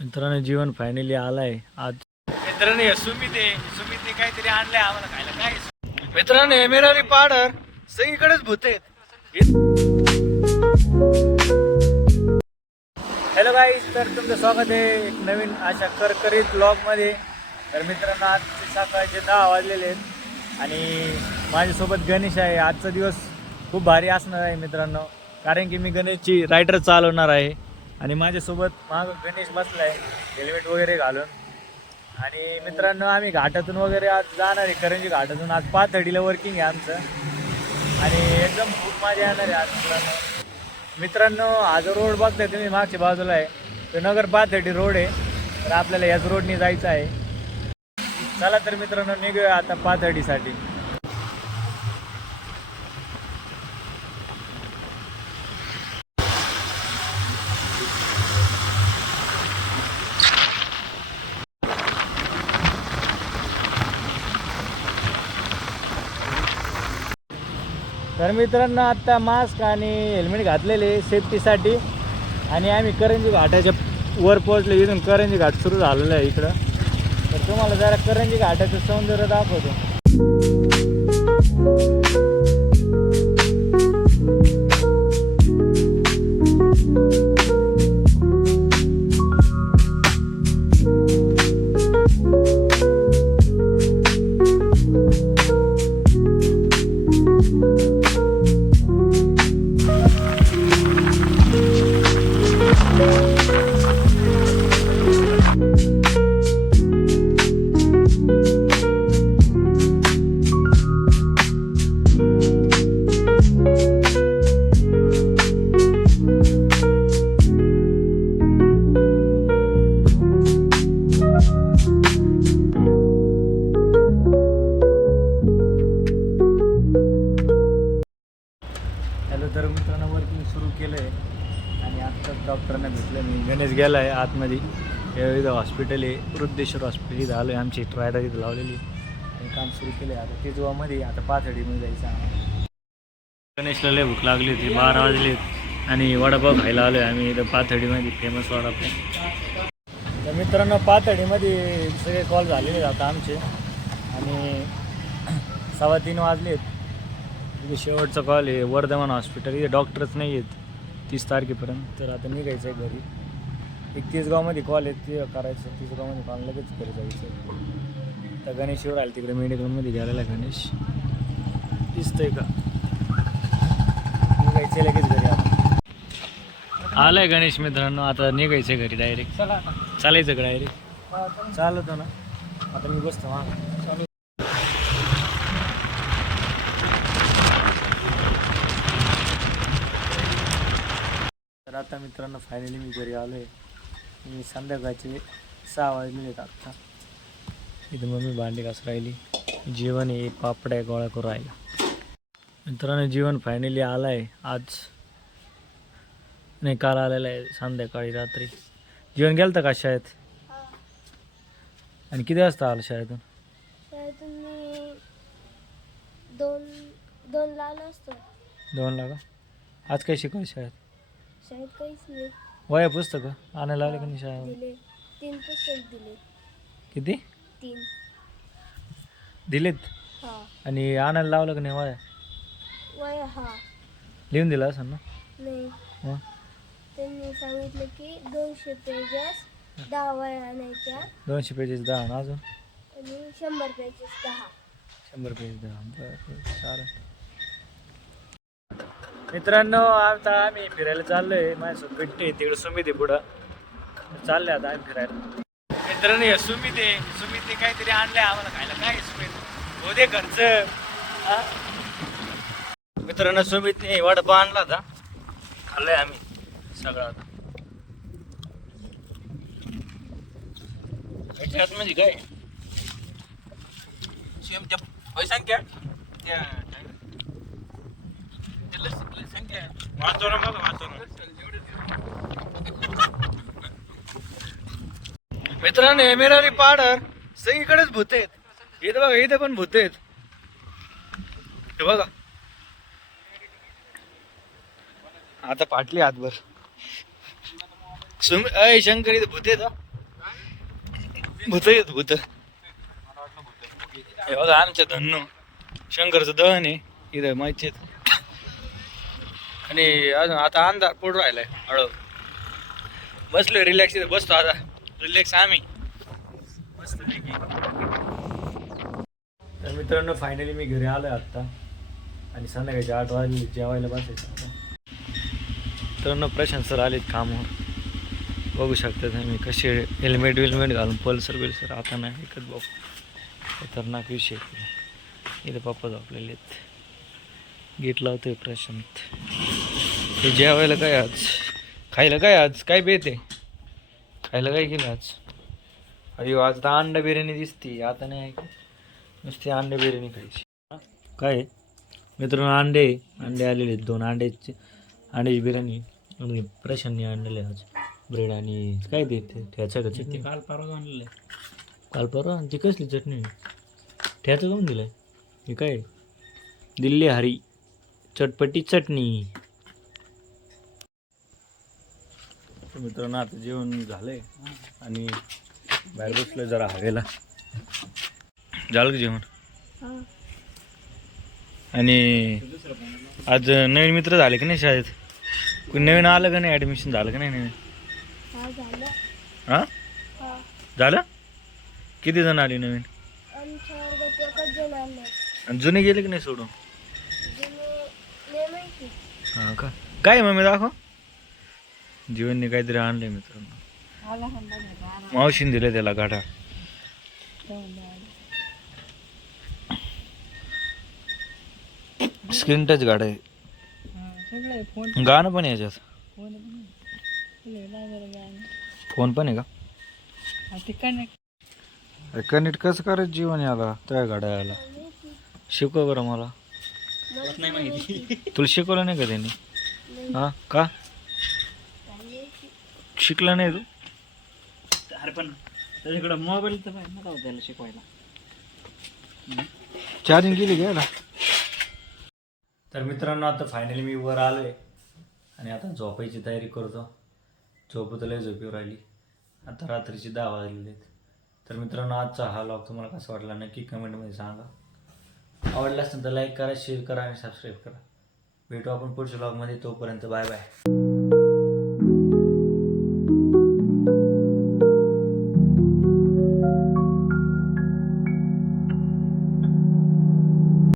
मित्रांनो जीवन फायनली आलाय आज. मित्रांनो सुमितने काहीतरी आणलंय आम्हाला खायला. काय मित्रांनो मिरारी पाडर सगळीकडेच भूत आहेत. हॅलो गाईज, तर तुमचं स्वागत आहे एक नवीन अशा करकरीत ब्लॉगमध्ये. तर मित्रांनो आज सकाळचे 10 वाजलेले आहेत आणि माझ्यासोबत गणेश आहे. आजचा दिवस खूप भारी असणार आहे मित्रांनो, कारण की मी गणेशची रायडर चालवणार आहे आणि माझ्यासोबत माग गणेश बसला आहे हेल्मेट वगैरे घालून. आणि मित्रांनो आम्ही घाटातून वगैरे आज जाणार आहे, करंजी घाटातून. आज पाथर्डीला वर्किंग आहे आमचं आणि एकदम खूप मजा येणार आहे आज मित्रांनो. हा जो रोड बघताय तुम्ही मागच्या बाजूला आहे तो नगर पाथर्डी रोड आहे. तर आपल्याला याच रोडने जायचं आहे. चला तर मित्रांनो निघूया आता पाथर्डीसाठी. तर मित्रांनो आता मास्क आणि हेल्मेट घातलेले सेफ्टीसाठी आणि आम्ही करंजी घाटाच्या वर पोहोचले. इथून करंजी घाट सुरू झालेलं आहे इकडं. तर तुम्हाला जरा करंजी घाटाचं सौंदर्य दाखवतो. तर मित्रांनो वर्किंग सुरू केलं आहे आणि आत्ताच डॉक्टरांना भेटलं. मी गणेश गेला आहे आतमध्ये. इथं हॉस्पिटल आहे, वृद्धेश्वर हॉस्पिटल. इथं आलो आहे, आमची ट्रायडर इथं लावलेली आणि काम सुरू केलं आहे. आता तेजवामध्ये आता पाथर्डीमध्ये जायचं आम्हाला. गणेशला लय भूक लागली होती, 12 वाजले आणि वडापाव खायला आलो आहे आम्ही इथं पाथर्डीमध्ये, फेमस वडापाव. तर मित्रांनो पाथर्डीमध्ये सगळे कॉल झालेले आता आमचे आणि 3:15 वाजलेत. इथे शेवटचा कॉल आहे वर्धमान हॉस्पिटल. इथे डॉक्टरच नाही आहेत 30 तारखेपर्यंत. तर आता निघायचं आहे घरी. एक तिसगावमध्ये कॉल आहे, ते करायचं. तिसगावमध्ये कॉल लगेच घरी जायचं. तर गणेशवर आलं तिकडे मेडिकलमध्ये गेलेला गणेश दिसतंय का. निघायचं लगेच घरी. आता आलाय गणेश मित्रांनो. आता निघायचं घरी डायरेक्ट. चालायचं का डायरेक्ट? चालतो ना. आता मी बसतो मागं. तर आता मित्रांनो फायनली मी घरी आलो आहे. मी संध्याकाळचे 6 वाजले आहेत आत्ता. इथं मम्मी भांडी घासून राहिली. जेवण आहे, पापड्या गोळा करून राहिला. मित्रांनो जीवन फायनली आला आहे आज. नाही काल आलेला आहे संध्याकाळी रात्री. जीवन गेलं का शाळेत? आणि किती वाजता आलं शाळेतून? शाळेतून मी 2 आलो असतो. 2ला का? आज काय शिकवलं शाळेत? शाळेत काहीच नाही. वया पुस्तकं आणायला लावले का नाही शाळेत? दिले 3 पुस्तक दिले. किती 3. दिलेत? हा. आणि आणायला लावलं का नाही वया? वया हा लिहून दिलं असं ना? नाही. मग त्यांनी सांगितलं की 200 पेजेस 10 वया आणायच्या 200 पेजेस 10 ना अजून आणि 100 पेजेस 10. 100 पेज 10. बरं चालेल. मित्रांनो आता आम्ही फिरायला चाललोय. माझ्यासोबत भेटते तिकडे सुमित आहे पुढं. चाललंय आता आम्ही फिरायला. मित्रांनो सुमितने काहीतरी आणलंय आम्हाला खायला. काय सुमित हो दे खर्च. मित्रांनो सुमितने वडापाव आणला होता, खाल्लंय आम्ही सगळं. आता याच्यात म्हणजे काय संख्या मित्रांनो मिरारी पाडर सगळीकडेच भूत आहेत. इथं बघा, इथे पण भूत आहेत. हे बघा आता फाटली हातभर. अय शंकर इथे भूत आहेत. भूत येत भूत. हे बघा आमच्या धन्नो शंकरचं दहन आहे इथं माहिती. आणि अजून आता अंधार पडून राहिलाय हळू. बसलोय रिलॅक्स इथं बसतो आता. रिलॅक्स आम्ही मस्त. तर मित्रांनो फायनली मी घरी आलोय आत्ता आणि संध्याकाळी 8 वाजले जेवायला बसायचं आता. मित्रांनो प्रशांत सर आलेत कामावर. बघू शकता तुम्ही कसे हेल्मेट विल्मेट घालून पल्सर बिल्सर. आता नाही ऐकत भाऊ, खतरनाक विषय. इथं पप्पा झोपलेले आहेत. गेट लावतोय प्रशांत. ते जेवायला काय आज, खायला काय आज, काय बेत आहे खायला, काय केलं आज? अयो आज तर अंडा बिर्याणी दिसते. आता नाही ऐकत, नुसती अंडा बिर्याणी खायची. काय मित्रांनो अंडे आलेले आहेत 2 अंड्याची बिर्याणी. आणि प्रशांतने आणलेले आज ब्रेड आणि काय ते ठ्याचा का चटणी. काल परवा आणलेलं आहे. काल परवा ती कसली चटणी? ठ्याचं जाऊन दिलं आहे. हे काय दिल्ली हरी चटपटी चटणी. मित्रांनो आता जेवण झालंय आणि बाहेर बसलोय जरा हवेला. झालं का जेवण? आणि आज नवीन मित्र झाले की नाही शाळेत? कोणी नवीन आलं का नाही? ॲडमिशन झालं का नाही नवीन? हां झालं. किती जण आली नवीन? आणि जुने गेले की नाही सोडून? हां का? काय मम्मी दाखव. जीवनने काहीतरी आणलंय मित्रांनो. मावशीने दिलं त्याला गाठा. स्क्रीन टच गाडा आहे. गाणं पण आहे याच्यात. फोन पण आहे का? कनेक्ट कसं करायचं जीवन याला त्या गाड्याला? शिकव बरं मला. तुला शिकवलं नाही का त्यांनी? हां का शिकला नाही तू? अरे पण त्याच्याकडं मोबाईल तर नका त्याला शिकवायला. चार्जिंग केली घ्यायला. तर मित्रांनो आता फायनली मी वर आलोय आणि आता झोपायची तयारी करतो. झोपत लय झोपेवर राहिली. आता रात्रीचे 10 वाजलेले आहेत. तर मित्रांनो आजचा हा व्लॉग तुम्हाला कसा वाटला नक्की कमेंटमध्ये सांगा. आवडला असेल तर लाईक करा, शेअर करा आणि सबस्क्राईब करा. भेटू आपण पुढच्या व्लॉगमध्ये. तोपर्यंत बाय बाय.